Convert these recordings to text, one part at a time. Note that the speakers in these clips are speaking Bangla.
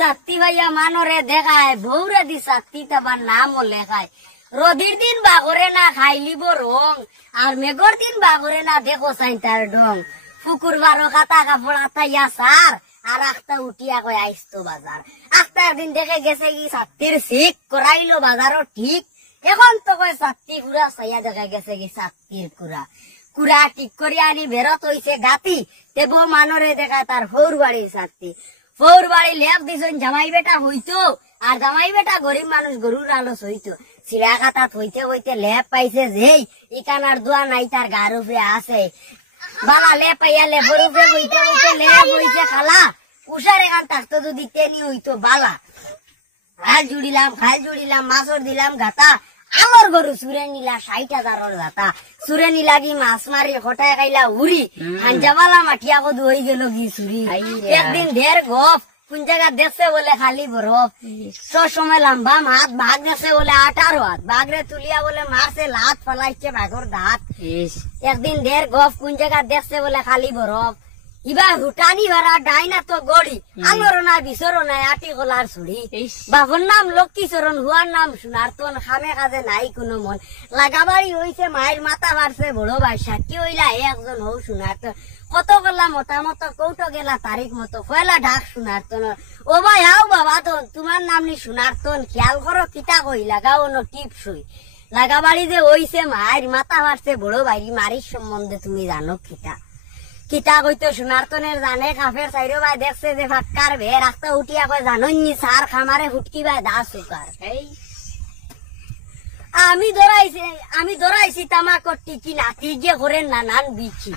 সাত্তি ভাইয়া মানরে দেখায়, বৌরে দি সাত্তি তাবার নামও লেখায়। রদির দিন বাগরে না খাইলিব রং, আর মেঘর দিন বাগরে না দেখো চাই তার ডং। ফুকুর বারো খাতা কাপড় আতাইয়া সার, আর আখতা উঠিয়া কয় আইসতো বাজার। আখতা একদিন দেখে গেছে কি সাত্তির শিখ করাইলো বাজারও ঠিক। এখন তো কয় সাত্তি কুড়া চাইয়া দেখা গেছে কি সাত্তির কুড়া। কুড়া ঠিক করে আনি বেরত হইছে গাতি, তে বউ মানরে দেখা তার ফৌর বাড়ির সাত্তি। ফৌর বাড়ি লেখ দিছেন জামাই বেটা হইতো, আর জামাই বেটা গরিব মানুষ গরুর আলস হইতো। চিড়া খাতা হইতে হইতে লেপ পাইছে যেই, ইকানার দোয়া নাই তার গার উপরে আছে। বালা লেপ পাইয়া লেপর উপরে হইতে হইতে লেপ হইছে খালা, উষার এখান থাকতো যদি তেনি হইতো বালা। খাল জুড়িলাম মাছর দিলাম গাতা, আমার গরু সুরে নিলা ৬০,০০০ গাতা। সুরে নিলা কি মাছ মারি হঠায় খাইলা উড়ি, হাঞ্জাবালা মাঠিয়া কদু হয়ে গেল কি চুরি। একদিন ঢের গপ, কোন জায়গা দেখছে বলে খালি বরফ। সময় লম্বা মাছ, বাঘ দেখছে বলে ১৮ হাত, বাঘরে তুলিয়া বলে মারছে লাত, ফলাইছে বাঘর দাঁত। একদিন ঢের গপ, কোন জায়গা দেখছে বলে খালি বরফ। এবার হুটানি ভাড়া ডাইনা তো গড়ি, আঙরো না বিচরো নাই আটি কলার ছুড়ি। বাবর নাম লক্ষ্মীচরণ, হুয়ার নাম সোনারতন, খামে কাজে নাই কোনো মন। লাগাবাড়ি হইছে মায়ের মাথা বাড়ছে বড় ভাই, সাক্ষী হইলা একজন হৌ সোনারতন। কত গেলা মোটামতো, কৌটো গেলা তারিখ মতো, কয়লা ঢাক সোনারতন। ও ভাই আও বাবা তো তোমার নাম নি সোনারতন, খেয়াল করো কিতা কই লাগাও ন টিপসই। লাগাবাড়ি যে হইছে মায়ের মাথা বাড়ছে বড় ভাই, মারির সম্বন্ধে তুমি জানো কিতা? কিতা কইতো সোনারতনের জানে কাফের চাইরো ভাই দেখছে যে ফাটকার ভে, রাস্তা উঠিয়া কয় জাননি সার খামারে হুটকি ভাই দা সুকার। আমি ধরাইছি তামাকর টিকি নাতি গিয়ে করেন নানান বিচি।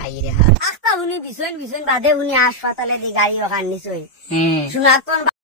আস্তা শুনি বিছন বাদে শুনি হাসপাতালে দি গাড়ি ওখান নিছই সোনারতন।